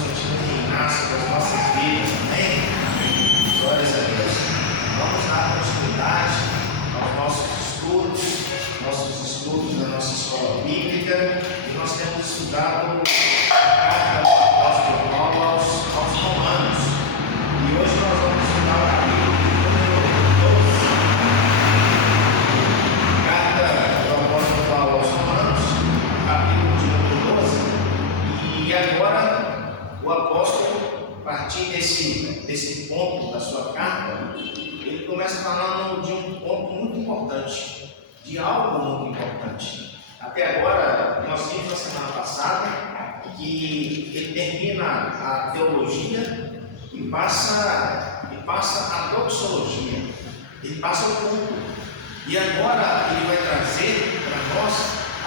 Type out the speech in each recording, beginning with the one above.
continue a reinar sobre as nossas vidas, amém? Glórias a Deus. Vamos dar continuidade aos nossos estudos da nossa escola bíblica, e nós temos estudado a carta do apóstolo Paulo aos Romanos. E hoje nós vamos estudar o capítulo número 12. Carta do apóstolo Paulo aos Romanos, capítulo de número 12. E agora o apóstolo, a partir desse ponto da sua carta, ele começa falando de um ponto muito importante, de algo muito importante. Até agora, nós vimos na semana passada que ele termina a teologia e passa a doxologia, ele passa o culto. E agora ele vai trazer para nós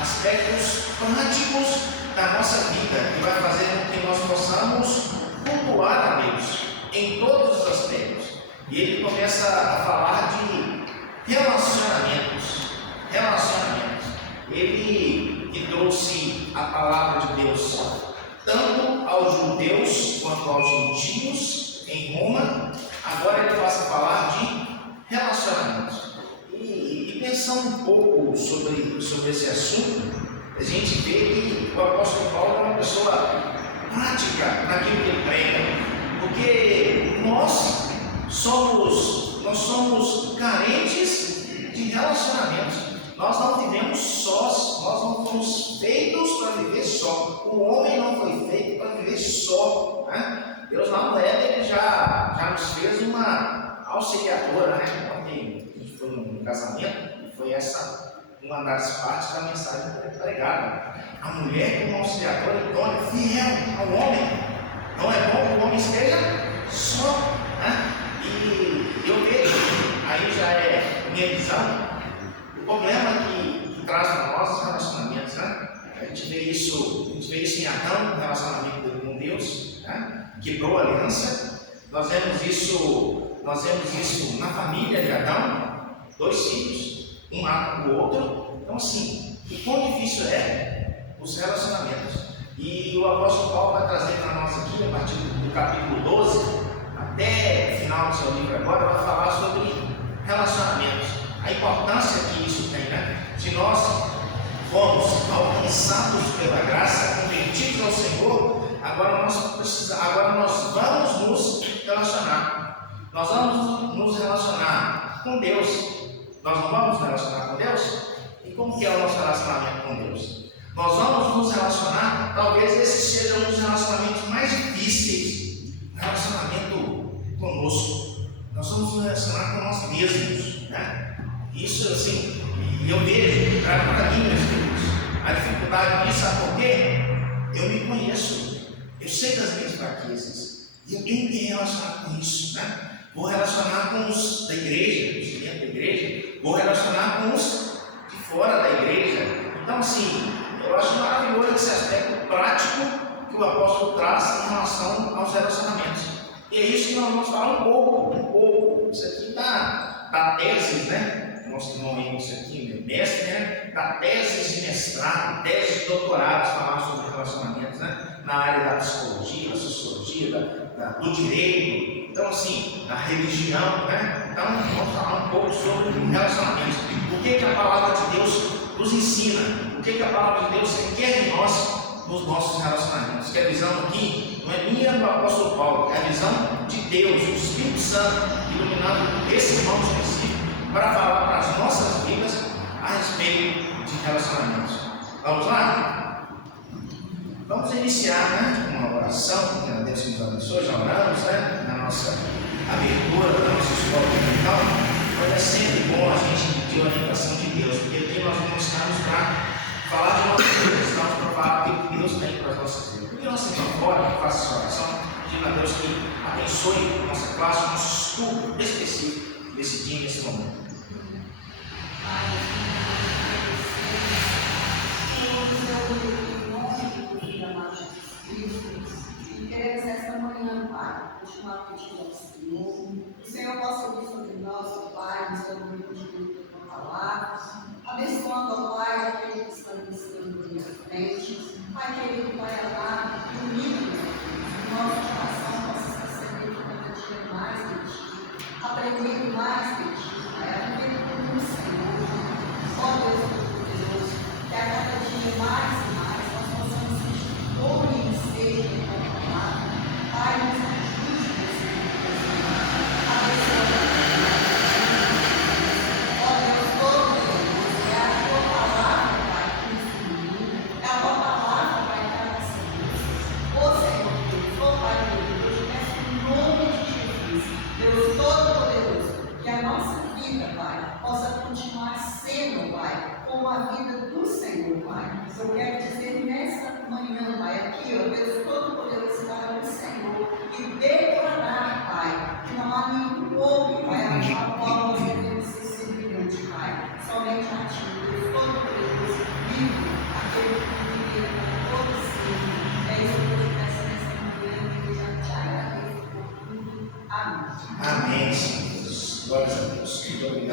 aspectos práticos da nossa vida, que vai fazer com que nós possamos cultuar a Deus em todos os aspectos. E ele começa a falar de relacionamentos. Ele que trouxe a palavra de Deus tanto aos judeus quanto aos gentios em Roma, agora ele passa a falar de relacionamentos. E pensando um pouco sobre esse assunto, a gente vê que o apóstolo Paulo é uma pessoa prática naquilo que ele prega, porque nós somos carentes de relacionamentos. Nós não vivemos sós, nós não fomos feitos para viver só. O homem não foi feito para viver só, né? Deus lá no Éden, ele já nos fez uma auxiliadora, né? Ontem a gente foi num casamento e foi essa uma das partes da mensagem pregada. A mulher como auxiliadora idônea, fiel ao homem. Não é bom que o homem esteja só, né? E eu vejo, aí já é minha visão, o problema que traz para nós os relacionamentos, né? A gente vê isso em Adão, o relacionamento dele com Deus, né? Quebrou a aliança. Nós vemos isso na família de Adão, 2 filhos, um mata o outro. Então, assim, o quão difícil é os relacionamentos. E o apóstolo Paulo vai trazer para nós aqui, a partir do capítulo 12, até o final do seu livro agora, vai falar sobre relacionamentos, a importância que isso tem, né? Se nós fomos alcançados pela graça, convertidos ao Senhor, agora nós vamos nos relacionar. Nós vamos nos relacionar com Deus. Nós não vamos nos relacionar com Deus? E como que é o nosso relacionamento com Deus? Nós vamos nos relacionar, talvez esses sejam um dos relacionamentos mais difíceis, relacionamento conosco. Nós vamos nos relacionar com nós mesmos, né? Isso, assim, eu vejo, para mim, meus queridos, a dificuldade disso, sabe por quê? Eu me conheço, eu sei das minhas fraquezas, e eu tenho que me relacionar com isso, né? Vou relacionar com os da igreja, os de dentro da igreja, vou relacionar com os de fora da igreja. Então, assim, eu acho maravilhoso esse aspecto prático que o apóstolo traz em relação aos relacionamentos. E é isso que nós vamos falar um pouco. Isso aqui da tese, né? Nosso irmão aí, isso aqui, meu mestre, né? Da tese de mestrado, tese de doutorado, falar sobre relacionamentos, né? Na área da psicologia, da sociologia, do direito, então, assim, da religião, né? Então, vamos falar um pouco sobre relacionamentos. O que a palavra de Deus nos ensina? O que a palavra de Deus quer de nós nos nossos relacionamentos? Que a visão aqui não é minha do apóstolo Paulo, é a visão de Deus, do Espírito Santo, iluminando esse irmão específico, para falar para as nossas vidas a respeito de relacionamentos. Vamos lá? Vamos iniciar, né, com uma oração, que Deus nos abençoe. Já oramos, né, na nossa abertura da nossa escola dominical, mas é sempre bom a gente pedir a orientação de Deus, porque aqui nós não estamos para falar de nossas vidas, estamos para falar o que Deus tem para as nossas vidas. Porque nós estamos fora, faça essa oração, pedindo a Deus que abençoe a nossa classe, o nosso estudo específico desse dia, nesse momento. E queremos esta manhã, Pai, continuar pedindo ao Senhor. Que o Senhor possa ouvir sobre nós, ó Pai, nos dando um de tua palavra, abençoando, ó Pai, aquele que está ministrando na minha frente. Pai querido, Pai amado, ilumina-nos.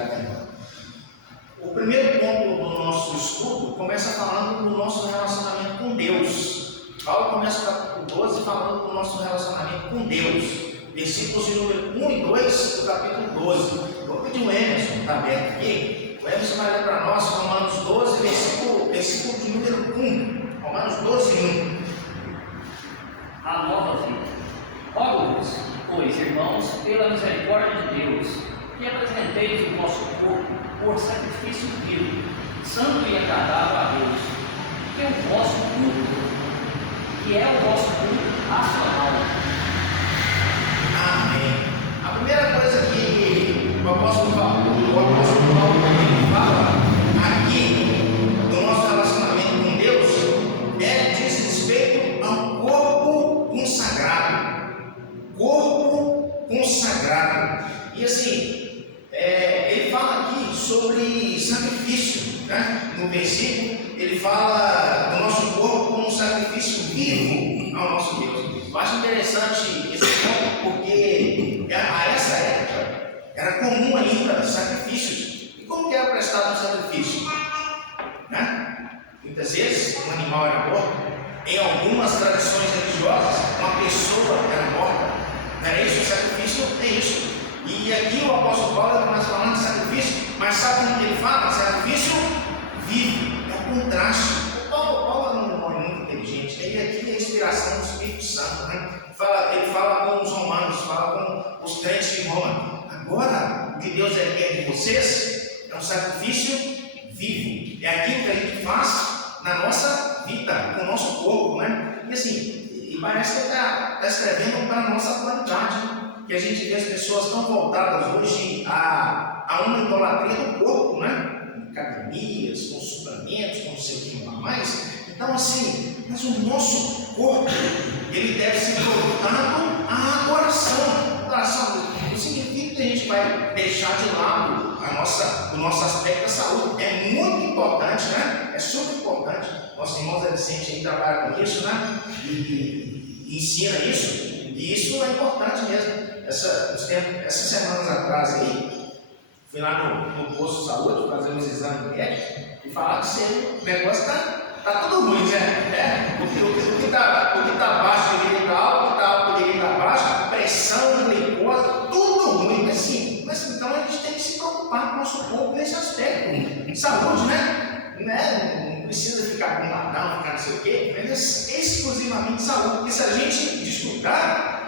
Obrigado, irmão. O primeiro ponto do nosso estudo começa falando do nosso relacionamento com Deus. Paulo começa o capítulo 12 falando do nosso relacionamento com Deus. Versículos de número 1 e 2 do capítulo 12. Vou pedir o Emerson, está aberto aqui. O Emerson vai ler para nós Romanos 12, versículo de número 1. Romanos 12, 1. A nova vida. Rogo-vos, pois, irmãos, pela misericórdia de Deus, que apresenteis o vosso corpo por sacrifício vivo, santo e agradável a Deus, que é o vosso culto racional. Amém. A primeira coisa que o apóstolo Paulo também fala aqui do nosso relacionamento com Deus diz respeito ao corpo consagrado. Corpo consagrado. E assim, ele fala aqui sobre sacrifício, né? No versículo, ele fala do nosso corpo como um sacrifício vivo ao nosso Deus. Eu acho interessante esse ponto porque a essa época era comum ainda sacrifícios. E como que era prestado um sacrifício? Né? Muitas vezes um animal era morto. Em algumas tradições religiosas, uma pessoa era morta. Não era isso? O sacrifício é isso. E aqui o apóstolo Paulo começa falando de sacrifício, mas sabe o que ele fala? Sacrifício vivo. É o contraste. O Paulo é um homem muito inteligente. E aqui é a inspiração do Espírito Santo. Né? Ele fala com os romanos, fala com os crentes de Roma. Agora, o que Deus quer de vocês é um sacrifício vivo. É aquilo que a gente faz na nossa vida, com o nosso corpo. Né? E assim, parece que está escrevendo para a nossa atualidade. Né? Que a gente vê as pessoas tão voltadas hoje a uma idolatria do corpo, né? Academias, com suplementos, com não sei o que mais. Então, assim, mas o nosso corpo, ele deve ser voltado à adoração. Adoração não significa que a gente vai deixar de lado o nosso aspecto da saúde. É muito importante, né? É super importante. Nosso irmão Zé Vicente aí trabalha com isso, né? E ensina isso. E isso é importante mesmo. Essas semanas atrás aí, fui lá no posto de saúde fazer uns exames médicos e falar que o negócio está tudo ruim, né? O que está baixo deveria estar alto, o que está alto deveria estar baixo, pressão, glicose, tudo ruim. Mas então a gente tem que se preocupar com o nosso corpo nesse aspecto. Saúde, né? Não precisa ficar com ladrão, ficar não sei o quê, mas é exclusivamente saúde. Porque se a gente descuidar,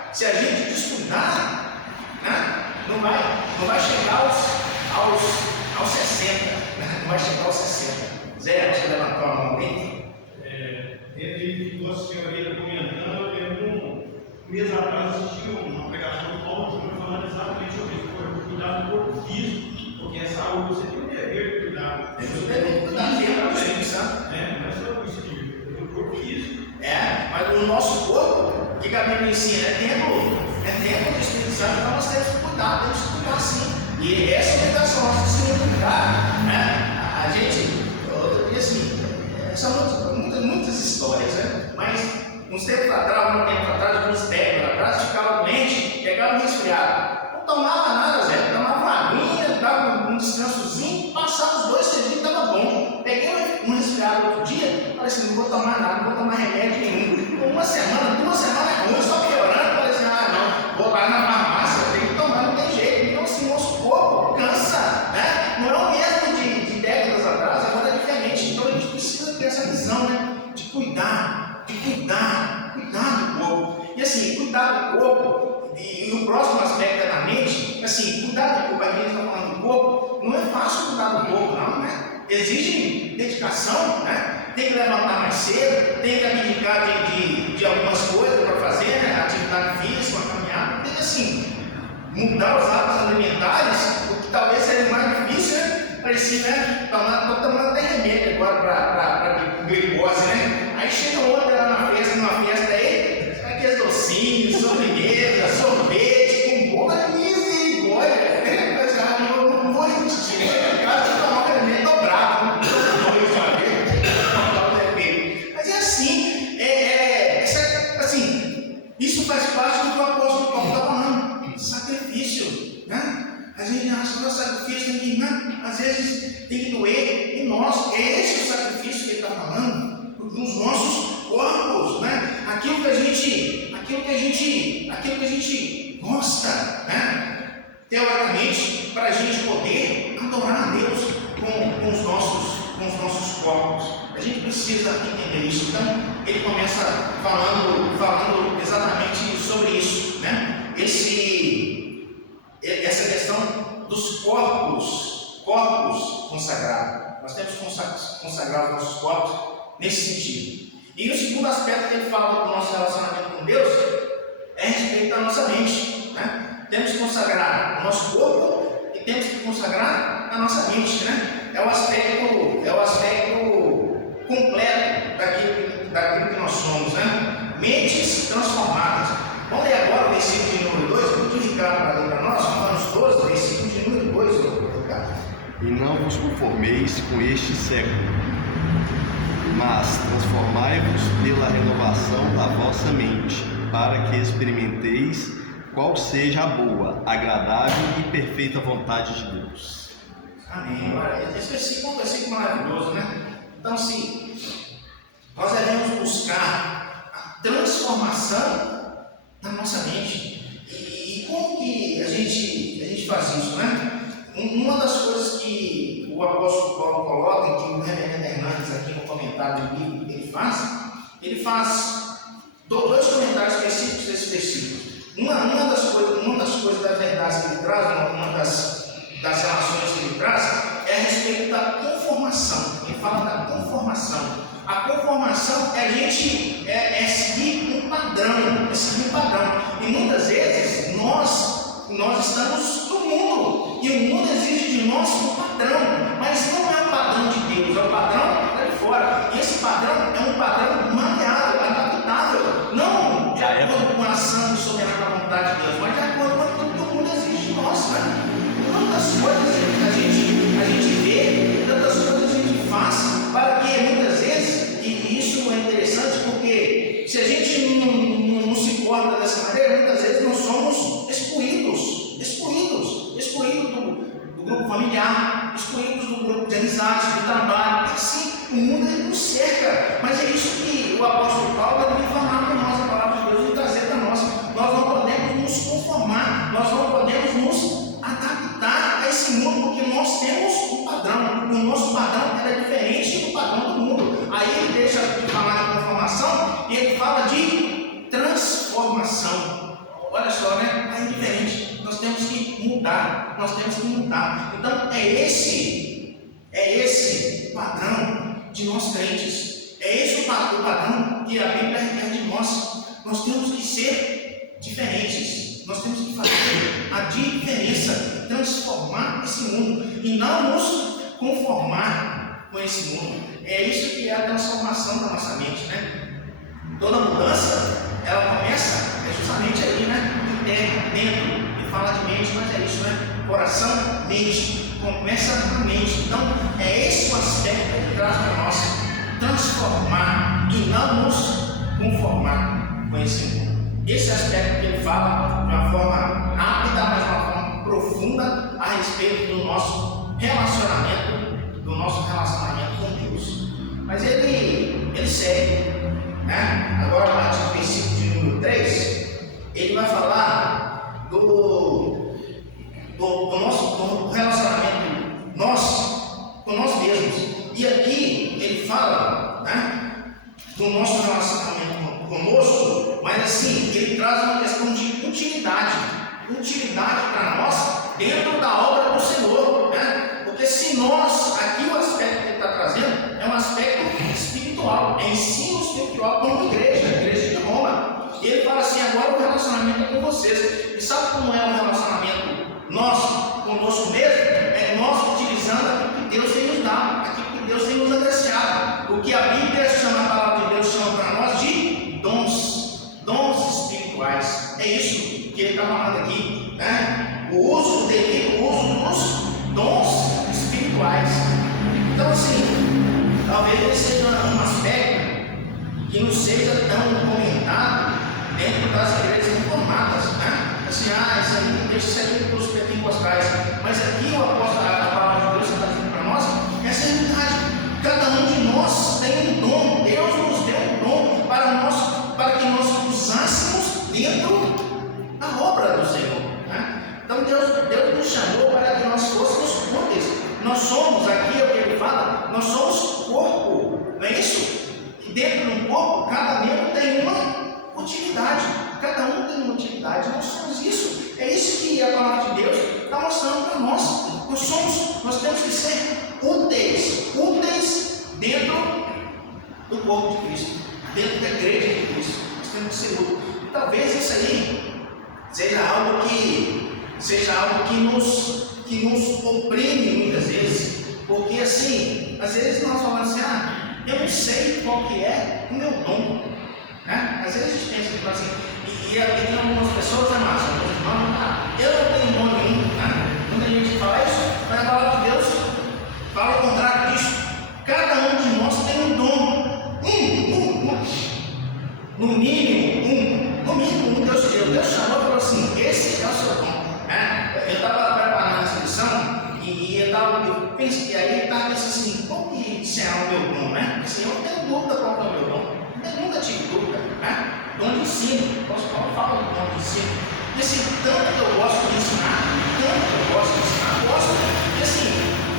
né, não vai chegar aos 60, né? Não vai chegar aos 60. Zé, você levantou a mão aí? Ele ficou a senhora comentando, eu lembro um mês atrás assistiu uma pregação do Paulo Júnior falando exatamente sobre isso, cuidar do corpo físico, porque é saúde, você tem o dever de cuidar. Tem o dever de cuidar do Espírito Santo. Não é só o espírito, é o corpo físico. Mas o nosso corpo, o que a Bíblia ensina? É templo do Espírito Santo, então nós temos que cuidar sim. E essa é a obrigação nossa, se não cuidar, né? A gente, outro dia assim, são muitas histórias, né? Mas uns tempos atrás, alguns décadas atrás, ficava doente, pegava um resfriado. Não tomava nada, Zé, tomava uma aguinha, dava um descansozinho, passava os 2, 3 dias, estava bom. Peguei um resfriado outro dia, falei assim, não vou tomar nada, não vou tomar remédio nenhum. Uma semana, 2 semanas é ruim, só piorando, falei assim, não, vou lá na farmácia, tem que tomar, não tem jeito. Então assim, nosso corpo cansa, né? Não é o mesmo de décadas atrás, agora é diferente. Então a gente precisa ter essa visão, né? De cuidar do corpo. E assim, cuidar do corpo, e o próximo aspecto é na mente, assim, cuidar do corpo, a gente está falando do corpo, não é fácil cuidar do corpo, não, né? Exige dedicação, né? Tem que levantar mais cedo, tem que abdicar de algumas coisas para fazer, né? Atividade física, uma caminhada, tem que assim, mudar os hábitos alimentares, o que talvez seja mais difícil, né? Parecia, né? Estou tomando até remédio agora para glicose, né? Aí chega outra lá numa festa aí, aqueles docinhos, sobremesa, sorvete, com boa misericórdia. Eu não vou repetir, né? Eu tomar um remédio dobrado, né? Mas é assim, isso faz parte do que o apóstolo Paulo está falando, sacrifício, né? A gente acha que o sacrifício tem que ir, aquilo que a gente gosta, né? Teoricamente, para a gente poder adorar a Deus com os nossos corpos. A gente precisa entender isso. Então, ele começa falando exatamente sobre isso, né? Essa questão dos corpos consagrados. Nós temos que consagrar os nossos corpos nesse sentido. E o segundo aspecto que ele fala do nosso relacionamento com Deus é a respeito da nossa mente, né? Temos que consagrar o nosso corpo e temos que consagrar a nossa mente, né? É o aspecto completo daquilo que nós somos, né? Mentes transformadas. Vamos ler agora o versículo de número 2, o que o Ricardo vai ler para nós, Romanos 12, versículo de número 2, Ricardo. E não vos conformeis com este século, mas transformai-vos pela renovação da vossa mente, para que experimenteis qual seja a boa, agradável e perfeita vontade de Deus. Amém. Esse versículo é um versículo maravilhoso, né? Então, assim, nós devemos buscar a transformação da nossa mente. E como que a gente faz isso, né? Uma das coisas que o apóstolo Paulo coloca, e que o reverendo Hernandes aqui no comentário do livro ele faz dois comentários específicos desse versículo. Uma das coisas das verdades que ele traz, uma das relações que ele traz, é a respeito da conformação. Ele fala da conformação. A conformação é seguir um padrão. E muitas vezes nós estamos no mundo, e o mundo exige de nós um padrão, mas não é o padrão de Deus, é o padrão lá de fora. E esse padrão é um padrão maleável, adaptável, não de acordo com a ação e soberana vontade de Deus, mas de acordo com aquilo que o mundo exige de nós, né? Tantas coisas a gente vê, tantas coisas a gente faz, para que muitas vezes, e isso é interessante porque se a gente não se porta dessa maneira, muitas vezes nós somos excluídos do grupo familiar, excluídos do grupo de amizades, do trabalho. Assim, o mundo nos cerca, mas é isso que o apóstolo Paulo vem falar para nós, a palavra de Deus, e trazer para nós. Nós não podemos nos conformar, nós não podemos nos adaptar a esse mundo, porque nós temos um padrão, o nosso padrão é diferente do padrão do mundo. Aí ele deixa de falar de conformação e ele fala de transformação. Olha só, né? Aí é diferente. Nós temos que mudar. Então é esse o padrão de nós crentes. É esse o padrão que a Bíblia requer de nós. Nós temos que ser diferentes. Nós temos que fazer a diferença, transformar esse mundo e não nos conformar com esse mundo. É isso que é a transformação da nossa mente, né? Toda mudança, ela começa justamente aí, né? Dentro. E fala de mente, mas é isso, né? Coração, mente. Começa na mente. Então, é esse o aspecto que traz para nós transformar e não nos conformar com esse mundo. Esse aspecto que ele fala de uma forma rápida, mas de uma forma profunda a respeito do nosso relacionamento com Deus. Mas ele segue, né? Agora, a partir do versículo de número 3, ele vai falar do nosso relacionamento com nós mesmos. E aqui ele fala, né, do nosso relacionamento conosco, mas assim, ele traz uma questão de utilidade para nós dentro da obra do Senhor, né? Porque se nós, aqui o aspecto que ele está trazendo é um aspecto espiritual, é ensino espiritual como igreja de Roma. E ele fala assim, agora o relacionamento é com vocês. E sabe como é o relacionamento nosso conosco mesmo? É nós utilizando aquilo que Deus tem nos dado, aquilo que Deus tem nos agraciado. O que a Bíblia chama, a palavra de Deus chama para nós de dons espirituais. É isso que ele está falando aqui, né? O devido uso dos dons espirituais. Então, assim, talvez esse seja um aspecto que não seja tão comentado dentro das igrejas reformadas, né? Assim, isso aí deixa isso aqui para os pentecostais. Mas aqui o apóstolo, a palavra de Deus está dizendo para nós, essa é a realidade. Cada um de nós tem um dom. Deus nos deu um dom para que nós dentro da obra do Senhor. Né? Então Deus nos chamou para que nós fôssemos úteis. Nós somos, aqui é o que ele fala, nós somos corpo, não é isso? E dentro do corpo, cada membro tem uma utilidade. Cada um tem uma utilidade, nós somos isso. É isso que a palavra de Deus está mostrando para nós. Nós temos que ser úteis dentro do corpo de Cristo, dentro da igreja de Cristo. Nós temos que ser úteis. E talvez isso aí seja algo que nos oprime muitas vezes, porque assim, às vezes nós falamos assim, eu não sei qual que é o meu dom, né? Às vezes a gente pensa assim, e tem algumas pessoas, amadas, eu não tenho dom nenhum, né? Muita gente fala isso, mas a palavra de Deus fala o contrário disso. Cada um de nós tem um dom, no mínimo um. Deus chamou e falou assim, esse é o seu dom. Eu estava preparando essa lição e eu pensei, aí eu estava pensando assim, qual que será o meu dom, né? Assim, eu não tenho dúvida qual que é o meu dom, eu nunca tive dúvida, né? Dom de ensino, posso falar do dom de ensino, e assim, tanto que eu gosto de ensinar, gosto, e assim,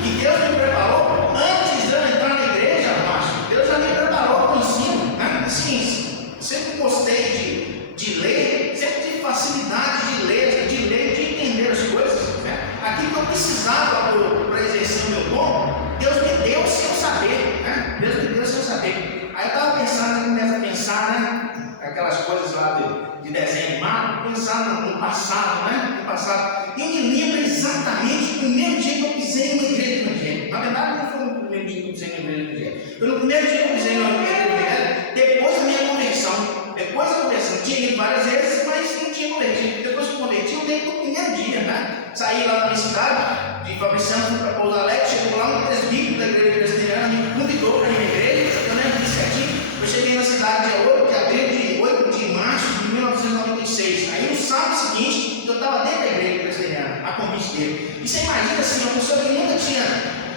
e Deus me preparou, antes de eu entrar na igreja, Márcio, Deus já me preparou para o ensino, né? Assim, sempre gostei de ler, sempre tive facilidade de ler, de entender as coisas, né? Aquilo que eu precisava para exercer o meu dom, Deus me deu sem eu saber, né? Deus me deu sem eu saber. Aí eu estava pensando, começa a pensar, né? Aquelas coisas lá de desenho animado, pensar no passado, né? No passado. E eu me lembro exatamente do primeiro dia que eu pisei numa igreja evangélica. Na verdade, não foi no primeiro dia que eu pisei numa igreja evangélica. Foi no primeiro dia que eu pisei numa igreja evangélica, depois da minha conversão. Depois da conversão, tinha ido várias vezes, mas não tinha convertido. Depois que eu converti, eu dei no primeiro dia, né? Saí lá da minha cidade, de Fabriciano, fui para Pouso Alegre, chegou lá um presbítero da igreja presbiteriana, me convidou para ir na igreja, eu lembro disso certinho. Eu cheguei na cidade dia 8, que abriu de 8 de março de 1996. Aí no sábado seguinte, eu estava dentro da igreja presbiteriana, a convite dele. E você imagina assim, uma pessoa que nunca tinha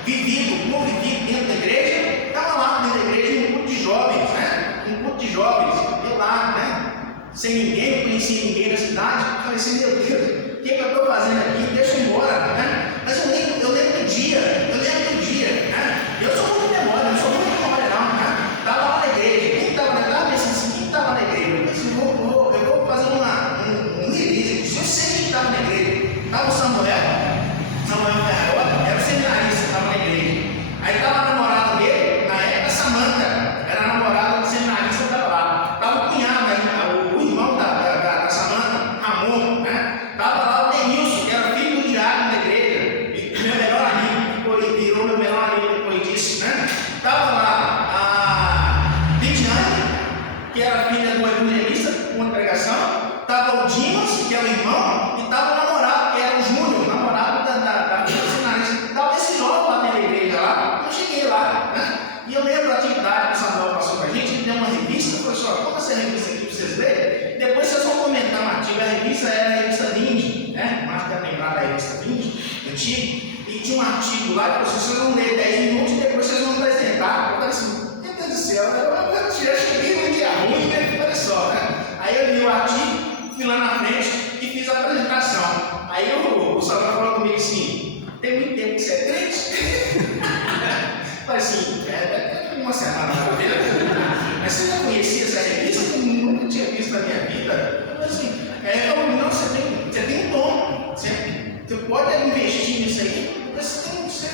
convivido dentro da igreja, estava lá dentro da igreja, num culto de jovens, né? Um culto de jovens, eu lá, né? Sem ninguém, não conhecia ninguém na cidade. Eu falei assim, meu Deus, o que eu estou fazendo aqui? Deixa eu ir embora, né? Mas eu lembro do dia, né? Eu sou muito memória, não sou muito memória não, né? Estava lá na igreja, quem estava na igreja? Eu disse, eu vou fazer um release, eu sei quem estava na igreja. Estava o Samuel Ferraro, era o seminarista, estava na igreja. Aí estava a namorada dele, na época Samanta, era a namorada do seminarista, estava lá. Estava o cunhado, o irmão da Samanta, Ramon, né? Estava lá o Denilson, que era filho do diácono da igreja, e meu melhor amigo, virou meu melhor amigo depois disso, né? Estava lá a Lidiane, que era filha do evangelista, com uma pregação. Estava o Dimas, que é o irmão, e estava o namorado, que era o Júnior, namorado da filha do seminarista. Estava esse jovem lá na igreja lá, eu cheguei lá, né? E eu lembro da atividade que o Samuel passou com a gente, ele deu uma revista, falou assim, toma essa revista aqui para vocês lerem, depois vocês vão comentar um artigo. A revista era a revista Vinde, né? O Marcos deve lembrar da revista Vinde, antigo, e tinha um artigo lá que vocês vão ler 10 minutos e depois vocês vão apresentar. Eu falei assim, meu Deus do céu, eu cheguei no dia ruim, né? Olha só, né? Aí eu li o artigo, fui lá na frente e fiz a apresentação. Aí o Samuel falou comigo assim, tem muito tempo que você é crente? Falei assim, uma semana na vida, mas você já conhecia essa revista? Eu nunca tinha visto na minha vida. Eu falei assim, não, você tem um dom, você pode investir nisso aí, porque você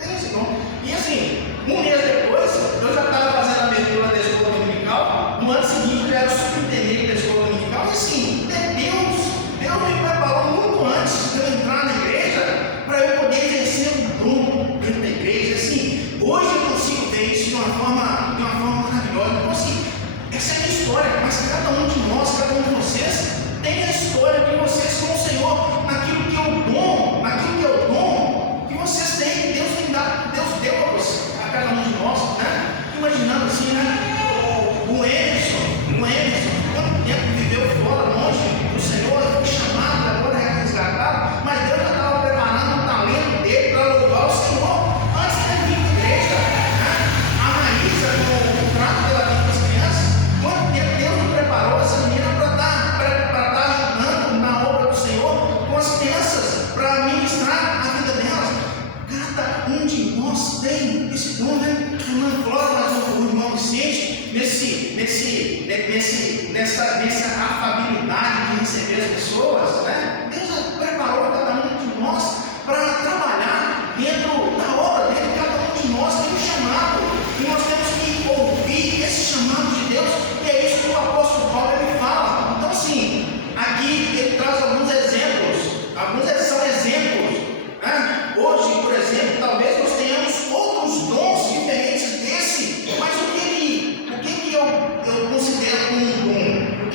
tem esse dom. E assim, um mês depois, eu já estava fazendo a abertura da escola dominical, no ano seguinte eu já era o superintendente da escola dominical, e assim, Deus me preparou muito antes de eu entrar na igreja, para eu poder exercer um dom dentro da igreja. Assim, hoje eu consigo ver isso de uma forma maravilhosa. Então, assim, essa é a minha história, mas cada um de nós, cada um de vocês, tem a história de vocês com o Senhor, naquilo que é o dom que vocês têm, que Deus deu a cada um de nós, né? Imaginando assim, né? O Emerson, quanto tempo nessa afabilidade de receber as pessoas, né? Deus preparou cada um de nós para trabalhar dentro da obra dele. Cada um de nós tem um chamado e nós temos que ouvir esse chamado de Deus, e é isso que o apóstolo Paulo ele fala. Então, assim, aqui ele traz alguns são exemplos, né? Hoje, por exemplo, talvez nós tenhamos outros dons diferentes desse, mas o que eu considero como um dom?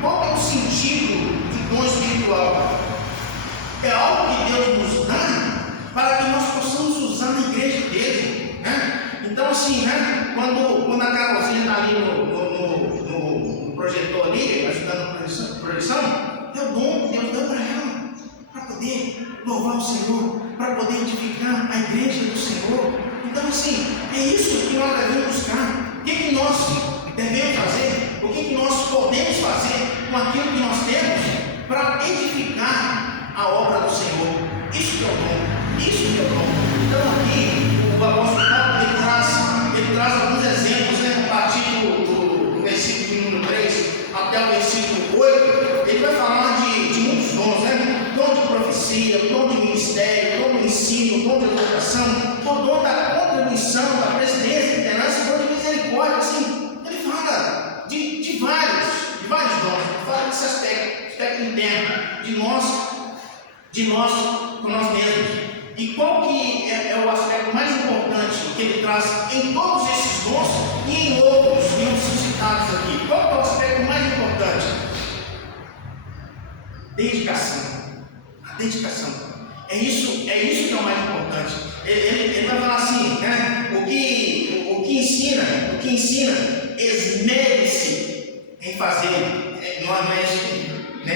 Qual é o sentido de dom espiritual? É algo que Deus nos dá para que nós possamos usar na igreja dele, né? Então, assim, né? Quando a Carolzinha está ali no projetor ali, ajudando a projeção, é o dom que Deus deu para ela, para poder louvar o Senhor, para poder edificar a igreja do Senhor. Então, assim, é isso que nós devemos buscar. O que nós devemos fazer? O que nós podemos fazer com aquilo que nós temos para edificar a obra do Senhor? Isso que é o dom. Isso que é o dom. Então, aqui, o apóstolo Paulo ele traz alguns exemplos, né? A partir do versículo número 3 até o versículo 8, ele vai falar de muitos dons, né? Dom de profecia, dom de ministério, dom do ensino, dom de educação, o dom da contribuição, da presidência, liderança, dom de misericórdia. Assim, ele fala de vários dons, ele fala desse aspecto interno, de nós com nós mesmos. E qual que é o aspecto mais importante que ele traz em todos esses dons e em outros que são citados aqui? Qual é o aspecto mais importante? Dedicação. A dedicação. É isso que é o mais importante. Ele vai falar assim, né? O que ensina, esmere-se em fazer. Não é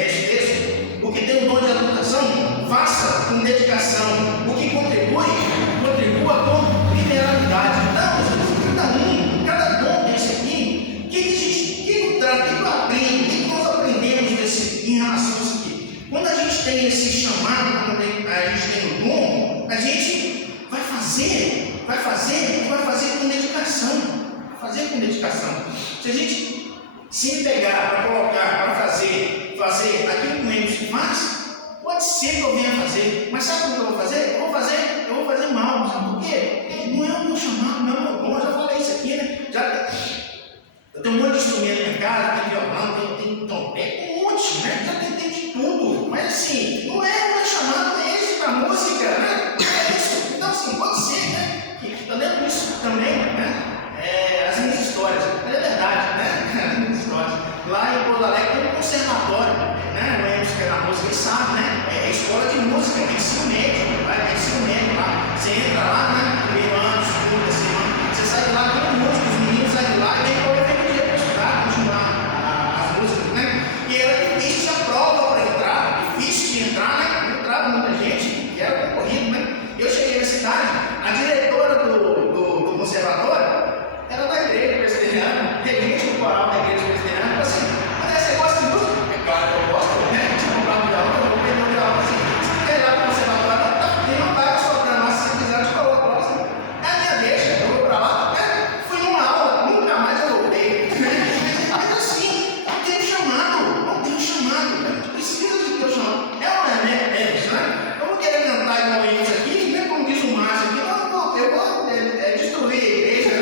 esse texto? O que tem o dom de educação, faça com dedicação. O que contribua com liberalidade. Então, cada dom desse aqui, o que nós aprendemos em relação a isso aqui? Quando a gente tem esse chamado, quando a gente tem o dom, a gente vai fazer com dedicação. Fazer com dedicação. Se a gente se pegar para colocar, para fazer aquilo que o Emerson faz, pode ser que eu venha fazer, mas sabe o que eu vou fazer? Eu vou fazer mal, sabe por quê? Não é o meu chamado, não é o meu dom. Eu já falei isso aqui, né? Eu tenho um monte de instrumento na minha casa, tem violão, tem trompete, um monte, né? Já tentei de tudo, mas assim, não é o meu chamado, é esse para música, né? É isso. Então, assim, pode ser, né? Que eu lembro disso também, né? As minhas histórias, é verdade, né? As minhas histórias. Lá em Porto Alegre tem um conservatório, né? O Emerson que é da música, ele sabe, né? É escola de música, é ensino médio, é ensino médio lá. Você entra lá, né? Primeiro ano, segundo, terceiro ano, você sai de lá com música, os meninos saem de lá e vem para o dia para estudar, continuar as músicas, né? E era difícil a prova para entrar, difícil de entrar, né? Não entrava muita gente, e era concorrido, né? Eu cheguei na cidade, a diretora do conservatório era da igreja presbiteriana, regente do coral da igreja presbiteriana. Falei assim, André, você gosta de música? É claro que eu gosto, né? A gente comprava um violão, eu vou pegar um violão. Assim, você quer ir lá para o conservatório? Tem uma vaga sobrando lá, se você quiser, eu te coloco a próxima. É a minha deixa, eu vou para lá. Fui numa aula, nunca mais eu voltei. Mas assim, não tem chamado. A gente precisa de ter o chamado. É uma né? Eu vou querer cantar igual isso aqui, né? Como diz o Márcio aqui, eu vou destruir a igreja.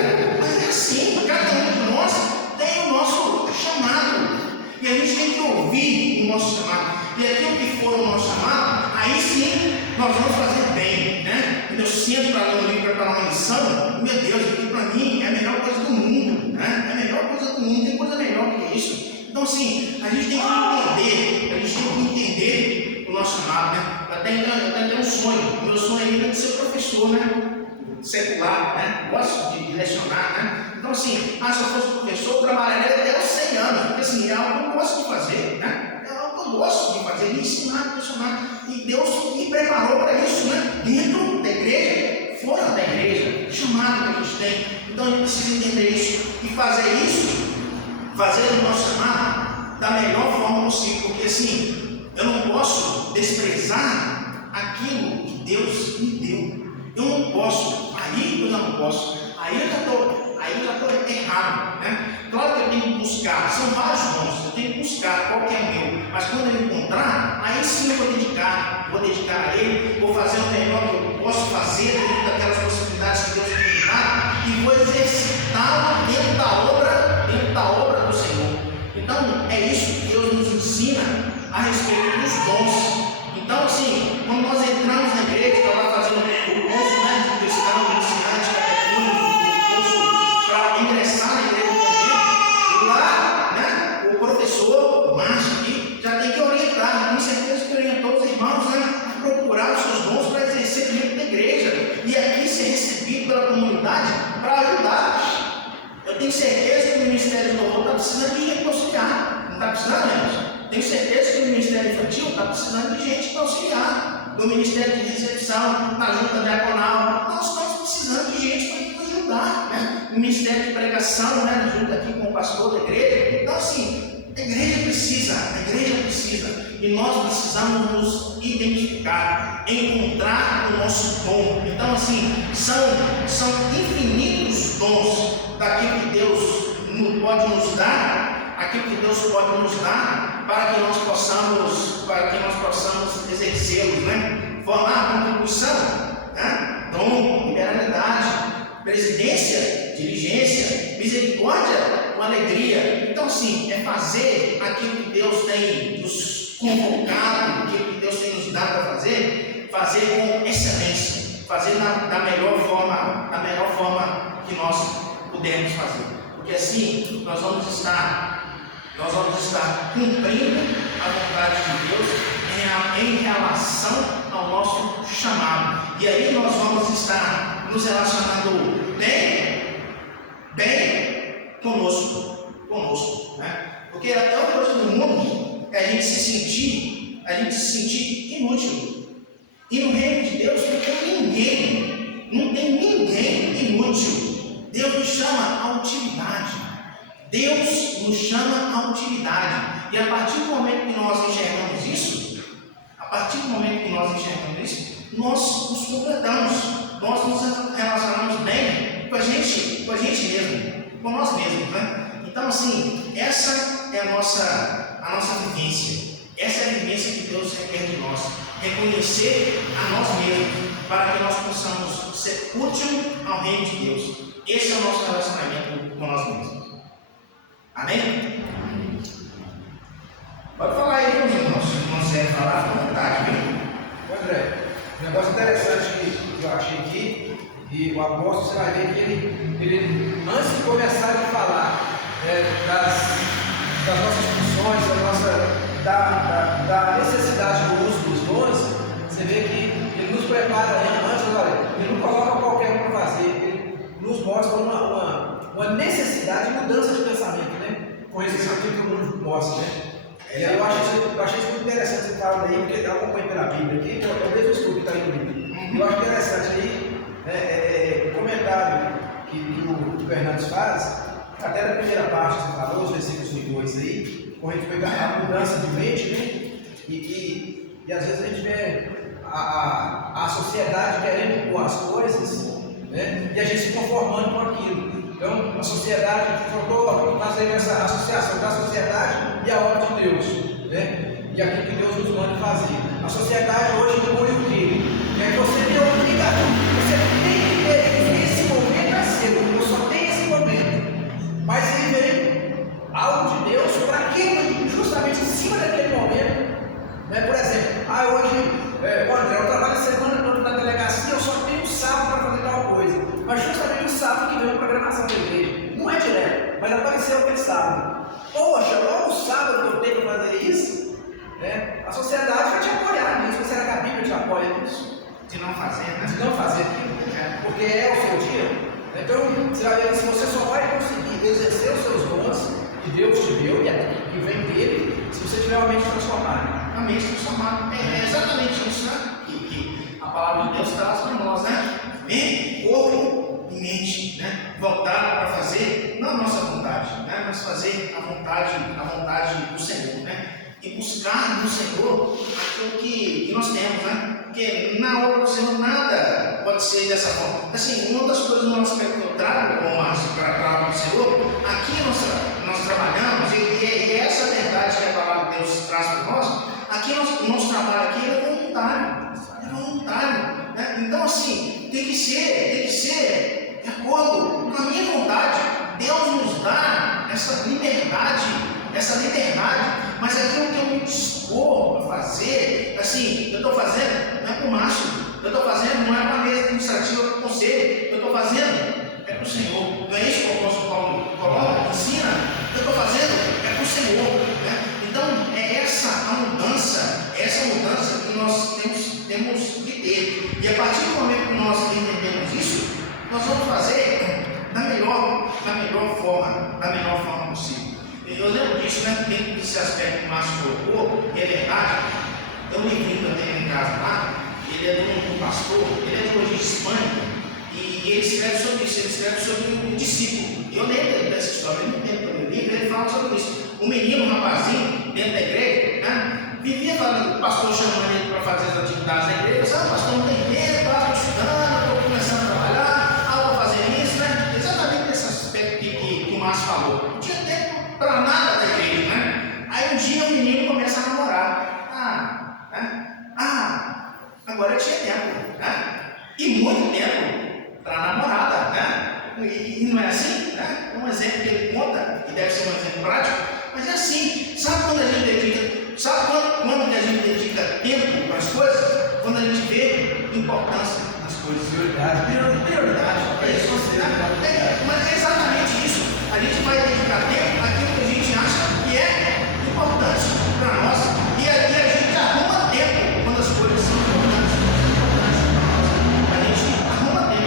Sim, cada um de nós tem o nosso chamado. E a gente tem que ouvir o nosso chamado. E aquilo que for o nosso chamado, aí sim nós vamos fazer bem, né? Quando eu sento para ler um livro, para uma lição, meu Deus, aqui para mim é a melhor coisa do mundo, né? É a melhor coisa do mundo, tem coisa melhor que isso. Então, assim, a gente tem que entender o nosso chamado, né? Eu tenho um sonho, o meu sonho ainda é de ser professor, né? Secular, né? Gosto de lecionar, né? Então, assim, se eu fosse professor, eu trabalharia até os 100 anos, porque assim, é algo que eu gosto de fazer, né? É algo que eu gosto de fazer, de ensinar, lecionar. E Deus me preparou para isso, né? Dentro da igreja, fora da igreja, chamado que a gente tem. Então, a gente precisa entender isso e fazer isso, fazer o nosso chamado da melhor forma possível, porque assim, eu não posso desprezar aquilo que Deus me deu. Eu não posso, aí eu já não posso, aí eu já estou errado, né? Claro que eu tenho que buscar buscar, são vários dons, eu tenho que buscar qual que é o meu, mas quando eu encontrar, aí sim eu vou dedicar a ele, vou fazer o melhor que eu posso fazer dentro daquelas possibilidades que Deus tem me dado e vou exercitá-la dentro da obra do Senhor. Então é isso que Deus nos ensina a respeito dos dons. Então assim, quando nós entramos na igreja, está lá fazendo o curso, né, de cristão, iniciante, catecúmeno, o curso para ingressar na igreja do convento, lá, né, o professor, o Márcio aqui, já tem que orientar, com certeza que orientou os irmãos, né, a procurar os seus dons para exercer dentro da igreja e aqui ser recebido pela comunidade para ajudar. Eu tenho certeza que o Ministério do Louvor está precisando de gente para auxiliar, não está precisando, gente? Tenho certeza que o Ministério Infantil está precisando de gente para auxiliar, do Ministério de Recepção, na junta diaconal, nós estamos precisando de gente para nos ajudar, né? O Ministério de Pregação, né, junto aqui com o pastor da igreja. Então assim, a igreja precisa, e nós precisamos nos identificar, encontrar o nosso dom. Então assim, são infinitos dons daquilo que Deus pode nos dar, para que nós possamos exercê-los, né? Formar contribuição, né? Dom, liberalidade, presidência, diligência, misericórdia com alegria. Então, sim, é fazer aquilo que Deus tem nos convocado, aquilo que Deus tem nos dado a fazer com excelência, fazer da melhor forma que nós pudermos fazer. Porque assim nós vamos estar cumprindo a vontade de Deus em relação ao nosso chamado. E aí nós vamos estar nos relacionando bem conosco, né? Porque até o coisa do mundo é a gente se sentir inútil. E no reino de Deus não tem ninguém inútil. Deus nos chama à utilidade. E a partir do momento que nós enxergamos isso, nós nos completamos, nós nos relacionamos bem com a gente mesmo, com nós mesmos, né? Então assim, essa é a nossa vivência. Essa é a vivência que Deus requer de nós. Reconhecer a nós mesmos, para que nós possamos ser útil ao reino de Deus. Esse é o nosso relacionamento com nós mesmos. Amém? Pode falar aí, meus irmãos. Se não quiser falar, fica à vontade, viu? André, um negócio interessante que eu achei aqui, e o apóstolo, você vai ver que ele antes de começar a falar das nossas funções, da necessidade do uso dos dons, você vê que ele nos prepara antes, olha, ele não coloca qualquer um para fazer, ele nos mostra uma necessidade de mudança de pensamento, né? Com esse sentido que o mundo mostra, né? Eu achei isso muito interessante você falar aí, porque eu acompanho pela Bíblia aqui, é o mesmo estudo que está aí no livro. Eu acho interessante aí, o comentário que o Fernandes faz, até na primeira parte que você falou, os versículos 1 e 2 aí, com respeito à mudança de mente, né? E às vezes a gente vê a sociedade querendo impor as coisas, né? E a gente se conformando com aquilo. Então, a sociedade faltou fazer essa associação da sociedade e a obra de Deus, né? E aquilo que Deus nos manda fazer. A sociedade hoje impõe o quê? Você tem a obrigação, você tem que ter esse momento é seu, eu só tenho esse momento. Mas aí vem algo de Deus para aquilo, justamente em cima daquele momento. Né? Por exemplo, hoje, André, eu trabalho a semana toda na delegacia, eu só tenho um sábado para fazer tal coisa. Mas justamente o sábado que vem a programação da igreja. Não é direto, mas apareceu aquele sábado. Poxa, logo o sábado que eu tenho que fazer isso, né? A sociedade vai te apoiar nisso. Será que a Bíblia te apoia nisso? De não fazer, né? De não fazer aquilo, porque é o seu dia. Então, você vai ver que você só vai conseguir exercer os seus dons que Deus te deu e vem dele, se você tiver uma mente transformada. A mente transformada. É exatamente isso, né? Que a palavra de Deus traz para nós, né? Mente, corpo e mente, né? Voltar para fazer, não a nossa vontade, né? Mas fazer a vontade do Senhor, né? E buscar no Senhor aquilo que nós temos, né? Porque na obra do Senhor nada pode ser dessa forma. Assim, uma das coisas que nós trago para a obra do Senhor, aqui nós trabalhamos, e é essa verdade que a palavra de Deus traz para nós, aqui o nosso trabalho aqui é voluntário. É voluntário. Né? Então, assim, tem que ser de acordo com a minha vontade. Deus nos dá essa liberdade, mas aquilo que eu me dispor a fazer, assim, eu estou fazendo, não é para o máximo, eu estou fazendo, não é para a mesa administrativa, para o conselho, eu estou fazendo, é para o Senhor. Não é isso que o apóstolo Paulo coloca, ensina, eu estou fazendo, é para o Senhor. Né? Então, é essa mudança que nós temos que ter. E a partir do momento que nós entendemos isso, nós vamos fazer da melhor forma possível. Eu lembro disso, né? Dentro desse aspecto que o Márcio colocou, e é verdade. Tem um livrinho que eu tenho em casa lá, ele é de um pastor, ele é de hoje de Espanha, e ele escreve sobre isso, ele escreve sobre um discípulo. Eu lembro dessa história, eu não lembro do meu livro, ele fala sobre isso. Um menino, um rapazinho, dentro da igreja, né? Vivia falando, o pastor chamando ele para fazer as atividades da igreja, sabe, pastor, não tem tempo, estou estudando, estou começando a trabalhar, estou fazendo isso, né? Exatamente nesse aspecto que o Márcio falou. Não tinha tempo para nada da igreja, né? Aí um dia o menino começa a namorar. Agora eu tinha tempo, né? E muito tempo para a namorada, né? E não é assim, né? É um exemplo que ele conta, que deve ser um exemplo prático, mas é assim. Sabe quando a gente dedica tempo para as coisas? Quando a gente vê importância nas coisas. Prioridade. Prioridade. É isso, né? Mas é exatamente